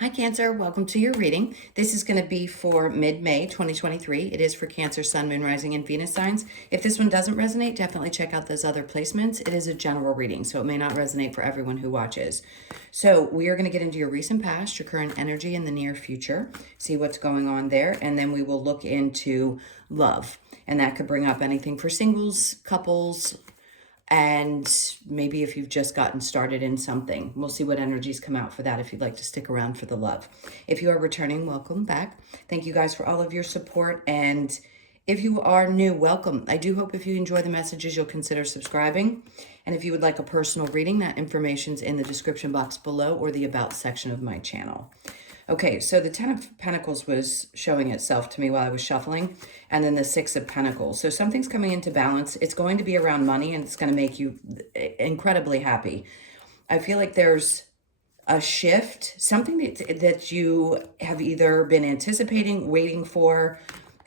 Hi Cancer, welcome to your reading. This is going to be for mid-May 2023. It is for Cancer, Sun, Moon, Rising, and Venus signs. If this one doesn't resonate, definitely check out those other placements. It is a general reading, so it may not resonate for everyone who watches. So we are going to get into your recent past, your current energy, and the near future, see what's going on there, and then we will look into love. And that could bring up anything for singles, couples, and maybe if you've just gotten started in something. We'll see what energies come out for that if you'd like to stick around for the love. If you are returning, welcome back. Thank you guys for all of your support. And if you are new, welcome. I do hope if you enjoy the messages, you'll consider subscribing. And if you would like a personal reading, that information's in the description box below or the About section of my channel. Okay, so the Ten of Pentacles was showing itself to me while I was shuffling, and then the Six of Pentacles. So something's coming into balance. It's going to be around money, and it's going to make you incredibly happy. I feel like there's a shift, something that you have either been anticipating, waiting for,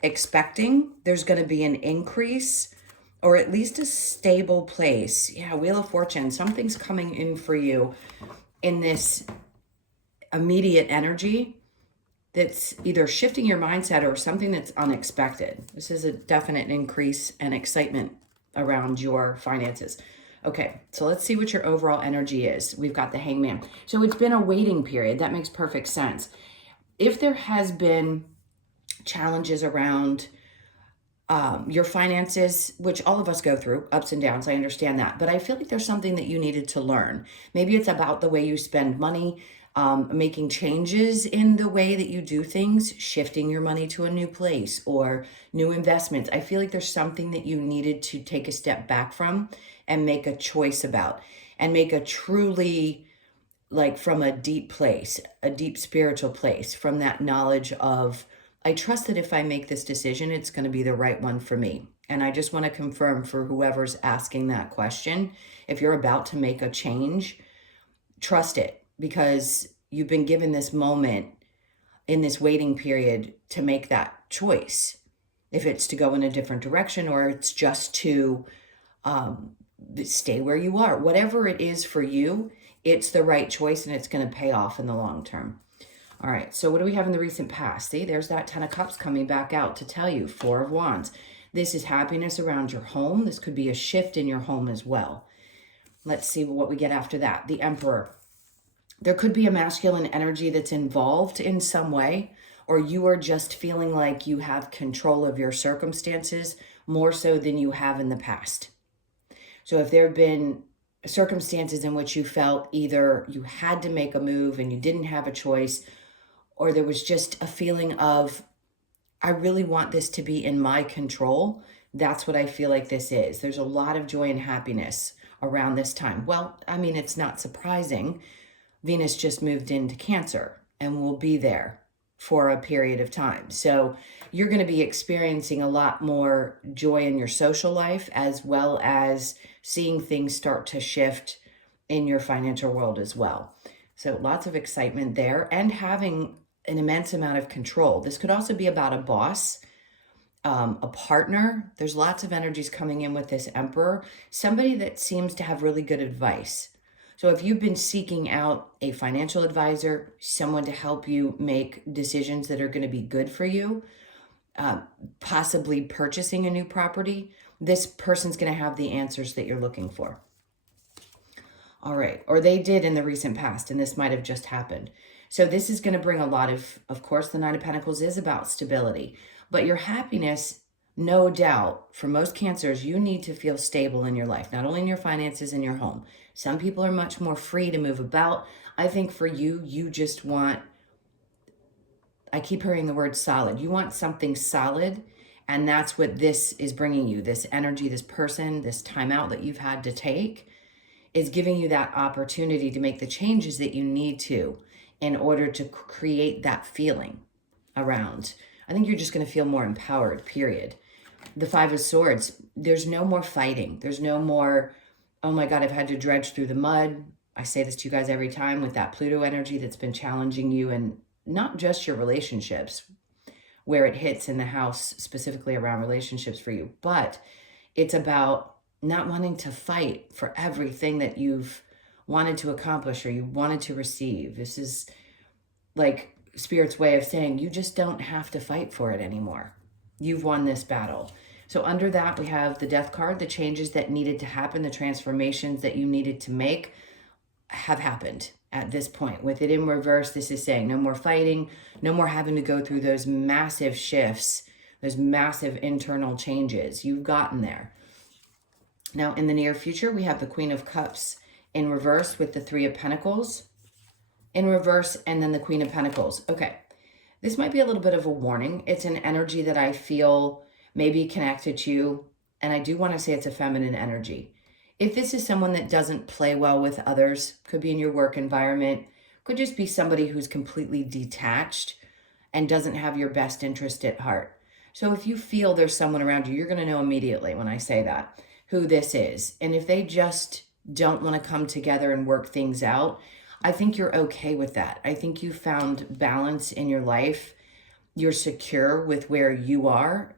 expecting. There's going to be an increase, or at least a stable place. Yeah, Wheel of Fortune. Something's coming in for you in this immediate energy that's either shifting your mindset or something that's unexpected. This is a definite increase and excitement around your finances. Okay, so let's see what your overall energy is. We've got the Hangman. So it's been a waiting period. That makes perfect sense. If there has been challenges around your finances, which all of us go through, ups and downs, I understand that. But I feel like there's something that you needed to learn. Maybe it's about the way you spend money, making changes in the way that you do things, shifting your money to a new place or new investments. I feel like there's something that you needed to take a step back from and make a choice about and make a truly, like, from a deep place, a deep spiritual place, from that knowledge of, I trust that if I make this decision, it's going to be the right one for me. And I just want to confirm for whoever's asking that question, if you're about to make a change, trust it, because you've been given this moment in this waiting period to make that choice. If it's to go in a different direction or it's just to stay where you are, whatever it is for you, it's the right choice and it's going to pay off in the long term. All right, so what do we have in the recent past? See, there's that Ten of Cups coming back out to tell you. Four of Wands. This is happiness around your home. This could be a shift in your home as well. Let's see what we get after that. The Emperor. There could be a masculine energy that's involved in some way, or you are just feeling like you have control of your circumstances more so than you have in the past. So if there have been circumstances in which you felt either you had to make a move and you didn't have a choice, or there was just a feeling of, I really want this to be in my control, that's what I feel like this is. There's a lot of joy and happiness around this time. Well, I mean, it's not surprising. Venus just moved into Cancer and will be there for a period of time. So you're going to be experiencing a lot more joy in your social life, as well as seeing things start to shift in your financial world as well. So lots of excitement there and having an immense amount of control. This could also be about a boss, a partner. There's lots of energies coming in with this Emperor, somebody that seems to have really good advice. So if you've been seeking out a financial advisor, someone to help you make decisions that are going to be good for you, possibly purchasing a new property, this person's going to have the answers that you're looking for. All right, or they did in the recent past, and this might have just happened. So this is going to bring a lot of course, the Nine of Pentacles is about stability, but your happiness, no doubt, for most Cancers, you need to feel stable in your life, not only in your finances and your home. Some people are much more free to move about. I think for you, you just want, I keep hearing the word solid. You want something solid, and that's what this is bringing you. This energy, this person, this time out that you've had to take is giving you that opportunity to make the changes that you need to in order to create that feeling around. I think you're just going to feel more empowered, period. The Five of Swords, there's no more fighting. There's no more, oh my God, I've had to dredge through the mud. I say this to you guys every time with that Pluto energy that's been challenging you, and not just your relationships, where it hits in the house specifically around relationships for you, but it's about not wanting to fight for everything that you've wanted to accomplish or you wanted to receive. This is like Spirit's way of saying, you just don't have to fight for it anymore. You've won this battle. So under that, we have the Death card. The changes that needed to happen, the transformations that you needed to make have happened at this point. With it in reverse, this is saying no more fighting, no more having to go through those massive shifts, those massive internal changes. You've gotten there. Now, in the near future, we have the Queen of Cups in reverse with the Three of Pentacles in reverse, and then the Queen of Pentacles. Okay, this might be a little bit of a warning. It's an energy that I feel may be connected to you, and I do want to say it's a feminine energy. If this is someone that doesn't play well with others, could be in your work environment, could just be somebody who's completely detached and doesn't have your best interest at heart. So if you feel there's someone around you, you're going to know immediately when I say that, who this is. And if they just don't want to come together and work things out, I think you're okay with that. I think you found balance in your life. You're secure with where you are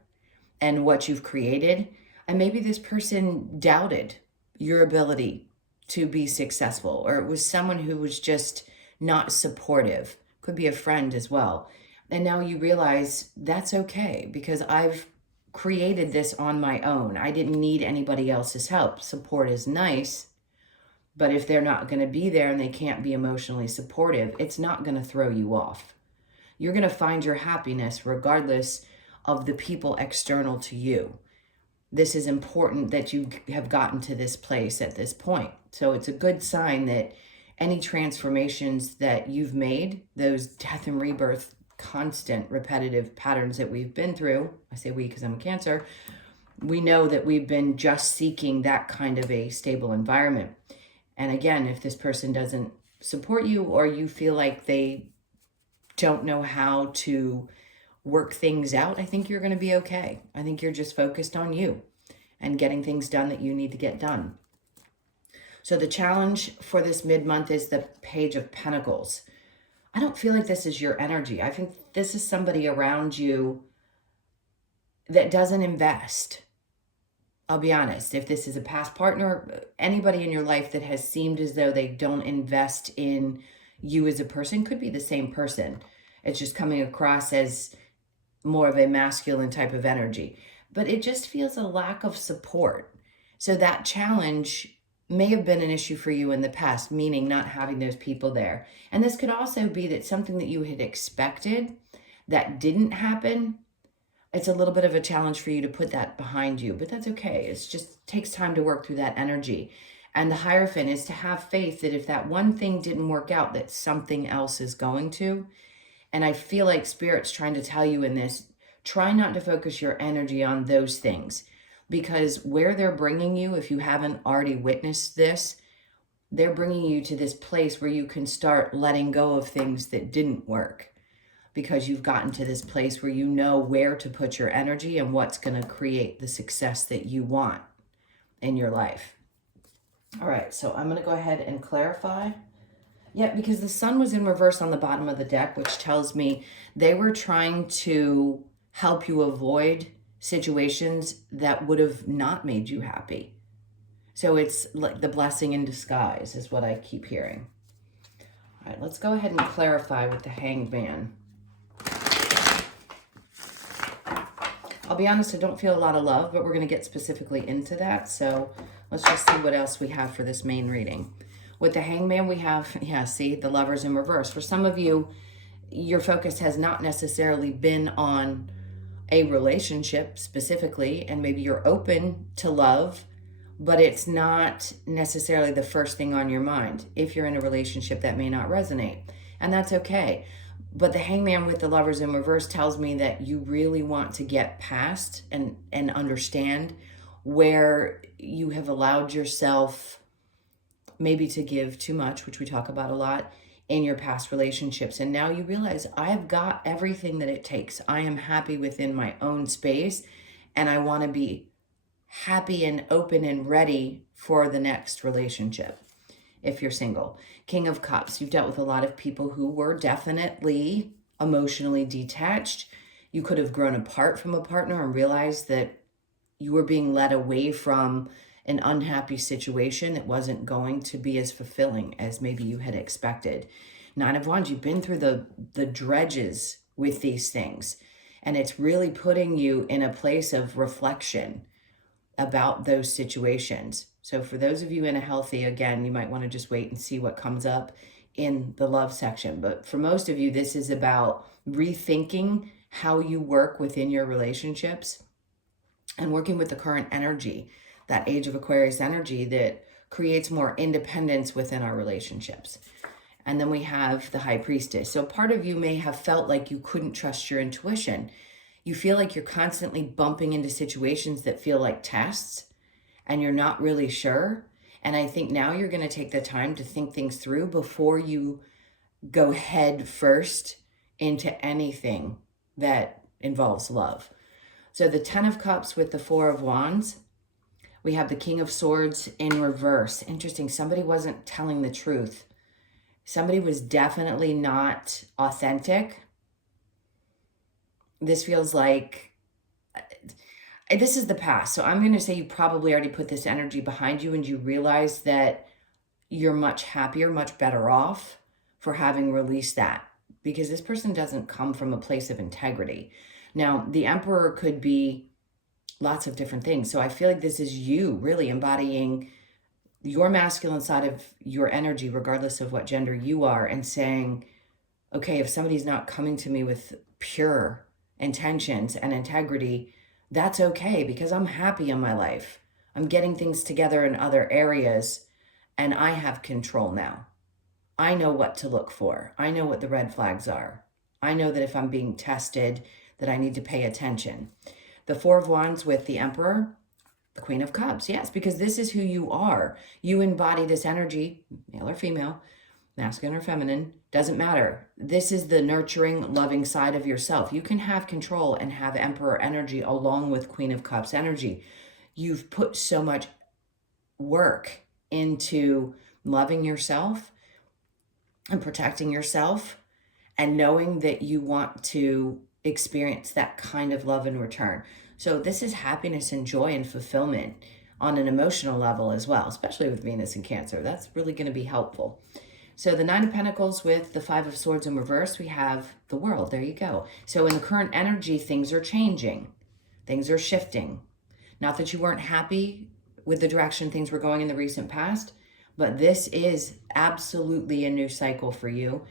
and what you've created. And maybe this person doubted your ability to be successful, or it was someone who was just not supportive. Could be a friend as well. And now you realize that's okay because I've created this on my own. I didn't need anybody else's help. Support is nice, but if they're not going to be there and they can't be emotionally supportive, it's not going to throw you off. You're going to find your happiness regardless of the people external to you. This is important that you have gotten to this place at this point. So it's a good sign that any transformations that you've made, those death and rebirth, constant repetitive patterns that we've been through, I say we because I'm a Cancer, we know that we've been just seeking that kind of a stable environment. And again, if this person doesn't support you or you feel like they don't know how to work things out, I think you're going to be okay. I think you're just focused on you and getting things done that you need to get done. So the challenge for this mid-month is the Page of Pentacles. I don't feel like this is your energy. I think this is somebody around you that doesn't invest. I'll be honest, if this is a past partner, anybody in your life that has seemed as though they don't invest in you as a person, could be the same person. It's just coming across as more of a masculine type of energy. But it just feels a lack of support. So that challenge may have been an issue for you in the past, meaning not having those people there. And this could also be that something that you had expected that didn't happen, it's a little bit of a challenge for you to put that behind you, but that's okay. It just takes time to work through that energy. And the Hierophant is to have faith that if that one thing didn't work out, that something else is going to. And I feel like Spirit's trying to tell you in this, try not to focus your energy on those things, because where they're bringing you, if you haven't already witnessed this, they're bringing you to this place where you can start letting go of things that didn't work, because you've gotten to this place where you know where to put your energy and what's going to create the success that you want in your life. All right, so I'm going to go ahead and clarify. Yeah, because the Sun was in reverse on the bottom of the deck, which tells me they were trying to help you avoid situations that would have not made you happy. So it's like the blessing in disguise is what I keep hearing. All right, let's go ahead and clarify with the Hanged Man. I'll be honest, I don't feel a lot of love, but we're going to get specifically into that. So let's just see what else we have for this main reading. With the Hanged Man, we have, see, the Lovers in reverse. For some of you, your focus has not necessarily been on a relationship specifically, and maybe you're open to love, but it's not necessarily the first thing on your mind. If you're in a relationship, that may not resonate, and that's okay. But the Hanged Man with the Lovers in reverse tells me that you really want to get past and understand where you have allowed yourself maybe to give too much, which we talk about a lot in your past relationships. And now you realize I've got everything that it takes. I am happy within my own space, and I want to be happy and open and ready for the next relationship. If you're single, King of Cups, you've dealt with a lot of people who were definitely emotionally detached. You could have grown apart from a partner and realized that you were being led away from an unhappy situation that wasn't going to be as fulfilling as maybe you had expected. Nine of Wands, you've been through the dredges with these things. And it's really putting you in a place of reflection about those situations. So for those of you in a healthy, again, you might want to just wait and see what comes up in the love section. But for most of you, this is about rethinking how you work within your relationships and working with the current energy, that age of Aquarius energy that creates more independence within our relationships. And then we have the High Priestess. So part of you may have felt like you couldn't trust your intuition. You feel like you're constantly bumping into situations that feel like tests and you're not really sure. And I think now you're going to take the time to think things through before you go head first into anything that involves love. So the 10 of Cups with the 4 of Wands, we have the King of Swords in reverse. Interesting. Somebody wasn't telling the truth. Somebody was definitely not authentic. This feels like, this is the past. So I'm going to say you probably already put this energy behind you and you realize that you're much happier, much better off for having released that, because this person doesn't come from a place of integrity. Now, the Emperor could be lots of different things. So I feel like this is you really embodying your masculine side of your energy, regardless of what gender you are, and saying, okay, if somebody's not coming to me with pure intentions and integrity, that's okay, because I'm happy in my life. I'm getting things together in other areas, and I have control now. I know what to look for. I know what the red flags are. I know that if I'm being tested, that I need to pay attention. The 4 of Wands with the Emperor, the Queen of Cups. Yes, because this is who you are. You embody this energy, male or female, masculine or feminine, doesn't matter. This is the nurturing, loving side of yourself. You can have control and have Emperor energy along with Queen of Cups energy. You've put so much work into loving yourself and protecting yourself and knowing that you want to experience that kind of love in return. So this is happiness and joy and fulfillment on an emotional level as well, especially with Venus and Cancer. That's really going to be helpful. So the 9 of Pentacles with the 5 of Swords in reverse, we have the World. There you go. So in the current energy, things are changing. Things are shifting. Not that you weren't happy with the direction things were going in the recent past, but this is absolutely a new cycle for you,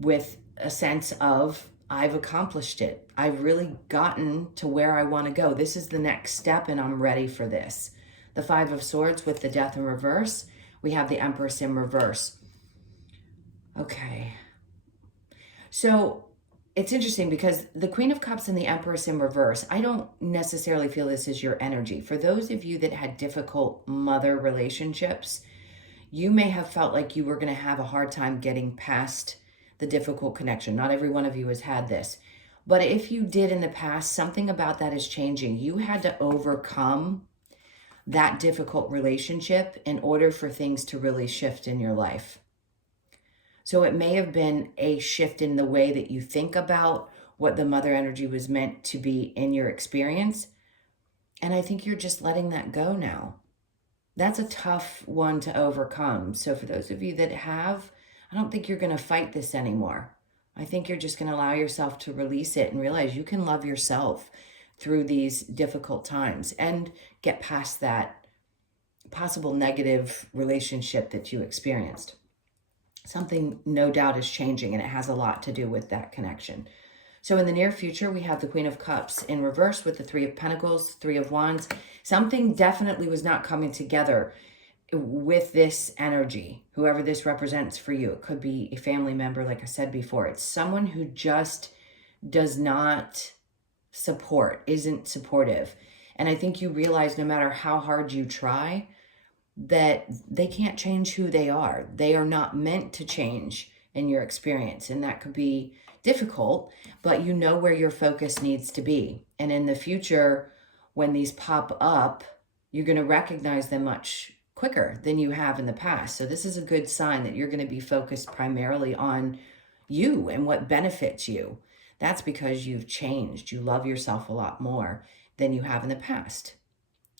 with a sense of, I've accomplished it. I've really gotten to where I want to go. This is the next step and I'm ready for this. The 5 of Swords with the Death in reverse. We have the Empress in reverse. Okay. So it's interesting because the Queen of Cups and the Empress in reverse, I don't necessarily feel this is your energy. For those of you that had difficult mother relationships, you may have felt like you were going to have a hard time getting past the difficult connection. Not every one of you has had this. But if you did in the past, something about that is changing. You had to overcome that difficult relationship in order for things to really shift in your life. So it may have been a shift in the way that you think about what the mother energy was meant to be in your experience. And I think you're just letting that go now. That's a tough one to overcome. So for those of you that have, I don't think you're going to fight this anymore. I think you're just going to allow yourself to release it and realize you can love yourself through these difficult times and get past that possible negative relationship that you experienced. Something no doubt is changing, and it has a lot to do with that connection. So in the near future, we have the Queen of Cups in reverse with the 3 of Pentacles, 3 of Wands. Something definitely was not coming together with this energy, whoever this represents for you. It could be a family member, like I said before. It's someone who just does not support, isn't supportive. And I think you realize no matter how hard you try, that they can't change who they are. They are not meant to change in your experience. And that could be difficult, but you know where your focus needs to be. And in the future, when these pop up, you're going to recognize them much quicker than you have in the past. So this is a good sign that you're going to be focused primarily on you and what benefits you. That's because you've changed. You love yourself a lot more than you have in the past.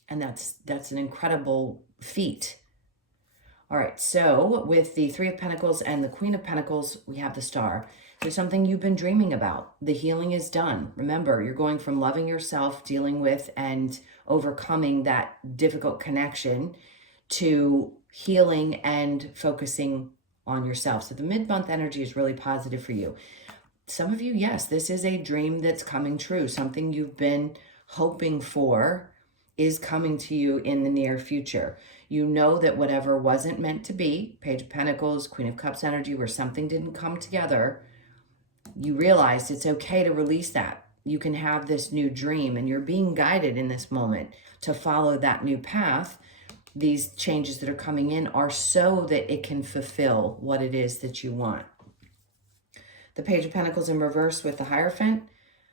And that's an incredible feat. All right, so with the Three of Pentacles and the Queen of Pentacles, we have the Star. There's something you've been dreaming about. The healing is done. Remember, you're going from loving yourself, dealing with and overcoming that difficult connection, to healing and focusing on yourself. So the mid-month energy is really positive for you. Some of you, yes, this is a dream that's coming true. Something you've been hoping for is coming to you in the near future. You know that whatever wasn't meant to be, Page of Pentacles, Queen of Cups energy, where something didn't come together, you realize it's okay to release that. You can have this new dream, and you're being guided in this moment to follow that new path. These changes that are coming in are so that it can fulfill what it is that you want. The Page of Pentacles in reverse with the Hierophant.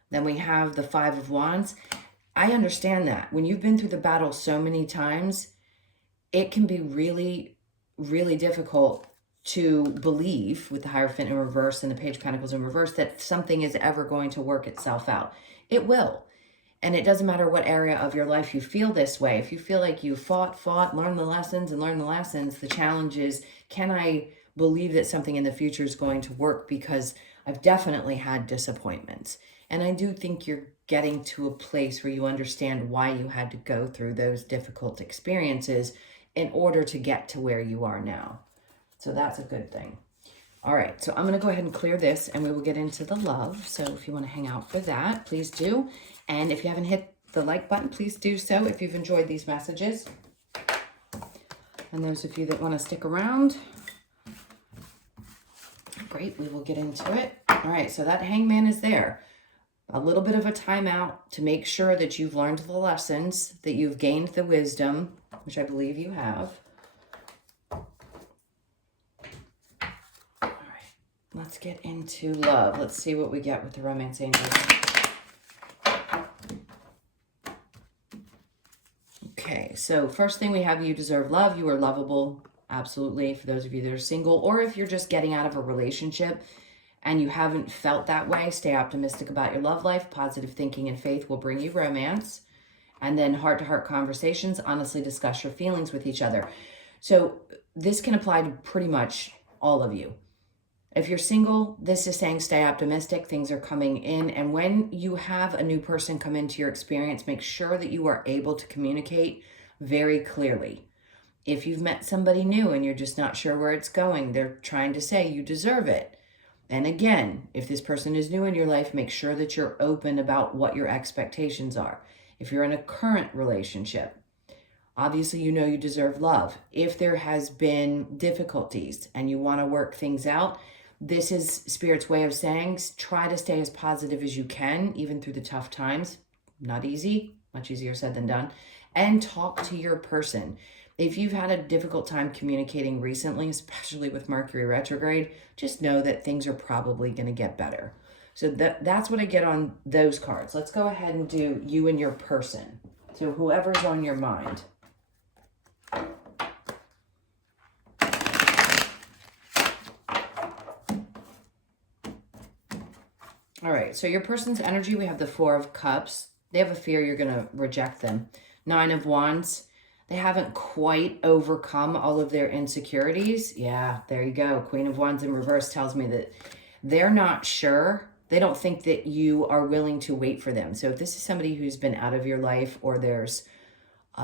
Then we have the Five of Wands. I understand that. When you've been through the battle so many times, it can be really, really difficult to believe with the Hierophant in reverse and the Page of Pentacles in reverse that something is ever going to work itself out. It will. And it doesn't matter what area of your life you feel this way. If you feel like you fought, learn the lessons, the challenge is, can I believe that something in the future is going to work? Because I've definitely had disappointments. And I do think you're getting to a place where you understand why you had to go through those difficult experiences in order to get to where you are now. So that's a good thing. All right, so I'm going to go ahead and clear this, and we will get into the love. So if you want to hang out for that, please do. And if you haven't hit the like button, please do so if you've enjoyed these messages. And those of you that want to stick around, great, we will get into it. All right, so that Hangman is there. A little bit of a timeout to make sure that you've learned the lessons, that you've gained the wisdom, which I believe you have. Let's get into love. Let's see what we get with the Romance Angels. Okay, so first thing we have, you deserve love. You are lovable. Absolutely. For those of you that are single, or if you're just getting out of a relationship and you haven't felt that way, stay optimistic about your love life. Positive thinking and faith will bring you romance. And then heart-to-heart conversations. Honestly discuss your feelings with each other. So this can apply to pretty much all of you. If you're single, this is saying stay optimistic. Things are coming in. And when you have a new person come into your experience, make sure that you are able to communicate very clearly. If you've met somebody new and you're just not sure where it's going, they're trying to say you deserve it. And again, if this person is new in your life, make sure that you're open about what your expectations are. If you're in a current relationship, obviously you know you deserve love. If there has been difficulties and you want to work things out, this is Spirit's way of saying, try to stay as positive as you can, even through the tough times. Not easy, much easier said than done. And talk to your person. If you've had a difficult time communicating recently, especially with Mercury retrograde, just know that things are probably going to get better. So that's what I get on those cards. Let's go ahead and do you and your person. So whoever's on your mind. All right, so your person's energy, we have the Four of Cups. They have a fear you're going to reject them. Nine of Wands. They haven't quite overcome all of their insecurities. Yeah, there you go. Queen of Wands in reverse tells me that they're not sure. They don't think that you are willing to wait for them. So if this is somebody who's been out of your life or there's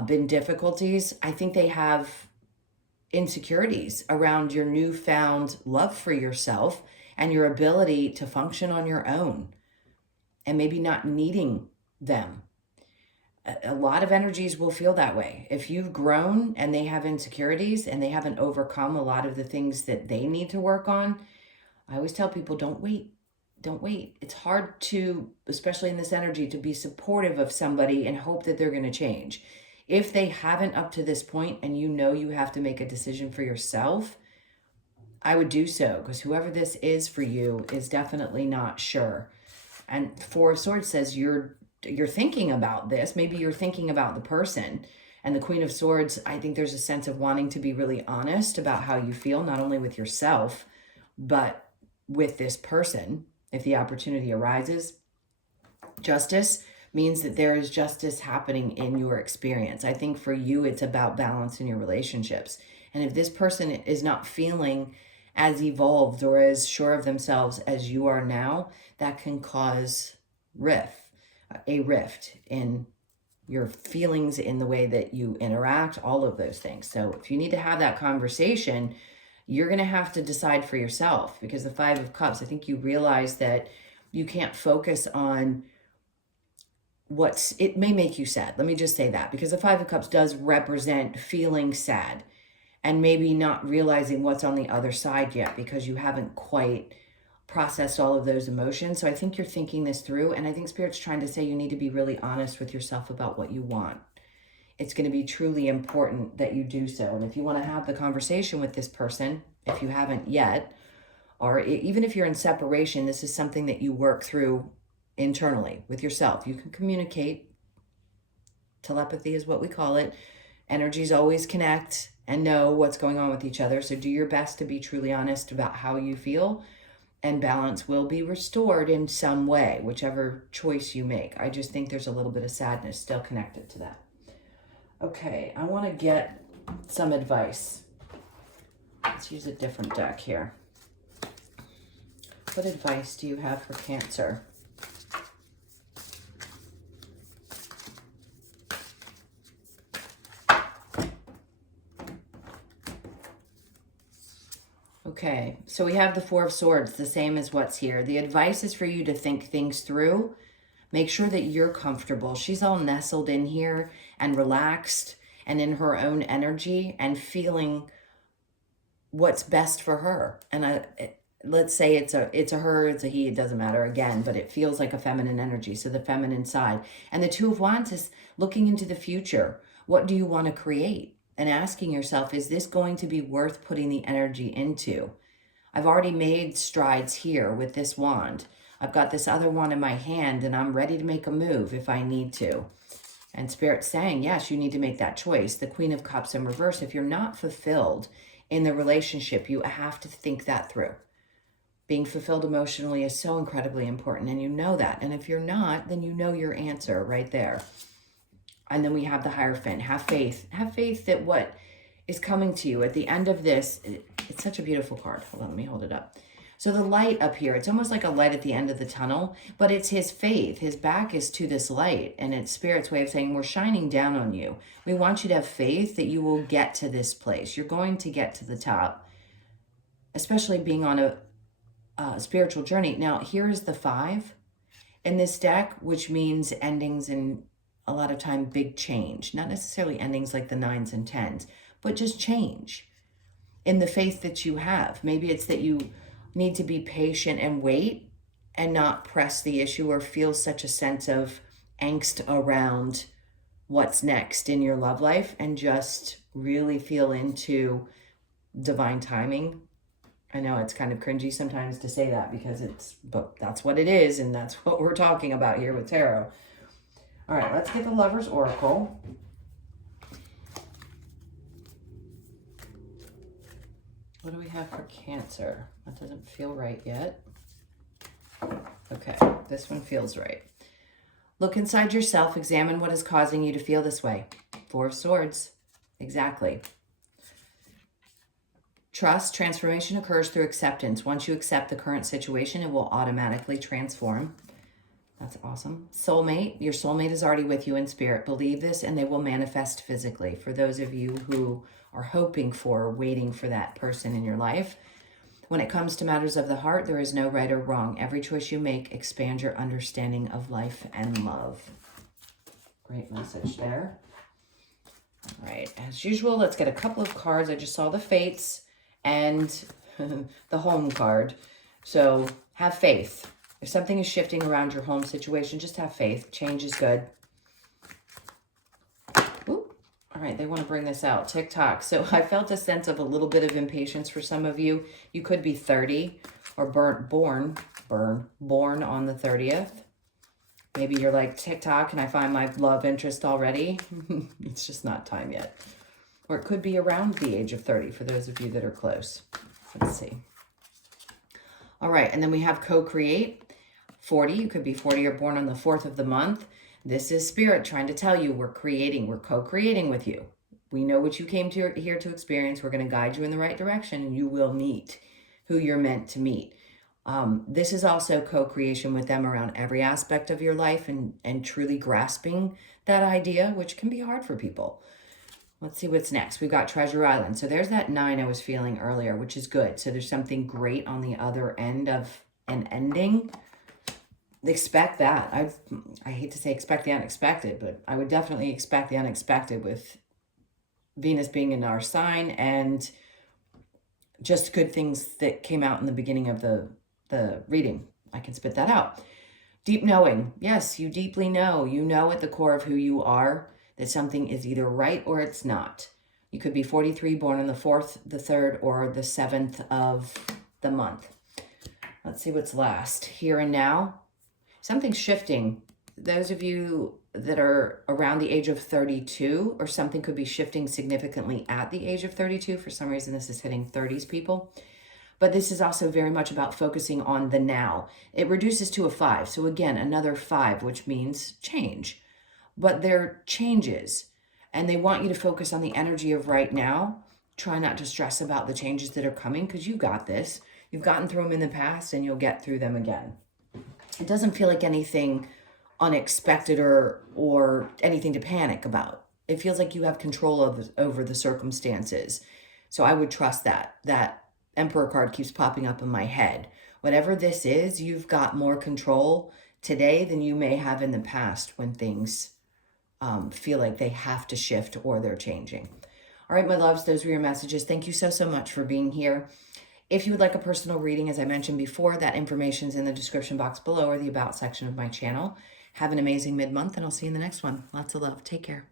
been difficulties, I think they have insecurities around your newfound love for yourself and your ability to function on your own and maybe not needing them. A lot of energies will feel that way. If you've grown and they have insecurities and they haven't overcome a lot of the things that they need to work on, I always tell people, don't wait. Don't wait. It's hard to, especially in this energy, to be supportive of somebody and hope that they're going to change. If they haven't up to this point and you know you have to make a decision for yourself, I would do so, because whoever this is for you is definitely not sure. And Four of Swords says you're thinking about this. Maybe you're thinking about the person. And the Queen of Swords, I think there's a sense of wanting to be really honest about how you feel, not only with yourself, but with this person, if the opportunity arises. Justice means that there is justice happening in your experience. I think for you, it's about balance in your relationships. And if this person is not feeling as evolved or as sure of themselves as you are now, that can cause a rift in your feelings, in the way that you interact, all of those things. So if you need to have that conversation, you're going to have to decide for yourself, because the Five of Cups, I think you realize that you can't focus on it may make you sad. Let me just say that, because the Five of Cups does represent feeling sad and maybe not realizing what's on the other side yet, because you haven't quite processed all of those emotions. So I think you're thinking this through, and I think Spirit's trying to say you need to be really honest with yourself about what you want. It's going to be truly important that you do so. And if you want to have the conversation with this person, if you haven't yet, or even if you're in separation, this is something that you work through internally with yourself. You can communicate. Telepathy is what we call it. Energies always connect and know what's going on with each other. So do your best to be truly honest about how you feel, and balance will be restored in some way, whichever choice you make. I just think there's a little bit of sadness still connected to that. Okay, I want to get some advice. Let's use a different deck here. What advice do you have for Cancer? Okay, so we have the Four of Swords, the same as what's here. The advice is for you to think things through. Make sure that you're comfortable. She's all nestled in here and relaxed and in her own energy and feeling what's best for her. And let's say it's a her, it's a he, it doesn't matter again, but it feels like a feminine energy, so the feminine side. And the Two of Wands is looking into the future. What do you want to create? And asking yourself, is this going to be worth putting the energy into? I've already made strides here with this wand. I've got this other wand in my hand, and I'm ready to make a move if I need to. And Spirit's saying, yes, you need to make that choice. The Queen of Cups in reverse. If you're not fulfilled in the relationship, you have to think that through. Being fulfilled emotionally is so incredibly important, and you know that. And if you're not, then you know your answer right there. And then we have the Hierophant. Have faith. Have faith that what is coming to you at the end of this, it's such a beautiful card. Hold on, let me hold it up. So the light up here, it's almost like a light at the end of the tunnel, but it's his faith. His back is to this light, and it's Spirit's way of saying, we're shining down on you. We want you to have faith that you will get to this place. You're going to get to the top, especially being on a spiritual journey. Now, here is the 5 in this deck, which means endings and a lot of time big change. Not necessarily endings like the 9s and 10s, but just change in the faith that you have. Maybe it's that you need to be patient and wait and not press the issue or feel such a sense of angst around what's next in your love life, and just really feel into divine timing. I know it's kind of cringy sometimes to say that, but that's what it is, and that's what we're talking about here with tarot. All right, let's get the Lover's Oracle. What do we have for Cancer? That doesn't feel right yet. Okay, this one feels right. Look inside yourself, examine what is causing you to feel this way. 4 of Swords, exactly. Trust, transformation occurs through acceptance. Once you accept the current situation, it will automatically transform. That's awesome. Soulmate, your soulmate is already with you in spirit. Believe this and they will manifest physically. For those of you who are hoping for, waiting for that person in your life. When it comes to matters of the heart, there is no right or wrong. Every choice you make expands your understanding of life and love. Great message there. All right, as usual, let's get a couple of cards. I just saw the Fates and the Home card. So have faith. If something is shifting around your home situation, just have faith. Change is good. Ooh. All right, they want to bring this out. TikTok. So I felt a sense of a little bit of impatience for some of you. You could be 30 or born on the 30th. Maybe you're like, TikTok, can I find my love interest already? It's just not time yet. Or it could be around the age of 30 for those of you that are close. Let's see. All right, and then we have co-create. 40, you could be 40 or born on the 4th of the month. This is Spirit trying to tell you we're co-creating with you. We know what you came to here to experience. We're going to guide you in the right direction, and you will meet who you're meant to meet. This is also co-creation with them around every aspect of your life, and truly grasping that idea, which can be hard for people. Let's see what's next. We've got Treasure Island. So there's that 9 I was feeling earlier, which is good. So there's something great on the other end of an ending. Expect that. I hate to say expect the unexpected, but I would definitely expect the unexpected with Venus being in our sign, and just good things that came out in the beginning of the reading. I can spit that out. Deep knowing. Yes, you deeply know. You know at the core of who you are that something is either right or it's not. You could be 43, born on the 4th, the 3rd, or the 7th of the month. Let's see what's last. Here and now. Something's shifting. Those of you that are around the age of 32, or something could be shifting significantly at the age of 32. For some reason, this is hitting 30s people. But this is also very much about focusing on the now. It reduces to a 5. So again, another 5, which means change. But they're changes, and they want you to focus on the energy of right now. Try not to stress about the changes that are coming, because you got this. You've gotten through them in the past, and you'll get through them again. It doesn't feel like anything unexpected or anything to panic about. It feels like you have control over the circumstances. So I would trust that. That Emperor card keeps popping up in my head. Whatever this is, you've got more control today than you may have in the past when things feel like they have to shift or they're changing. All right, my loves, those were your messages. Thank you so much for being here. If you would like a personal reading, as I mentioned before, that information is in the description box below or the About section of my channel. Have an amazing mid-month, and I'll see you in the next one. Lots of love. Take care.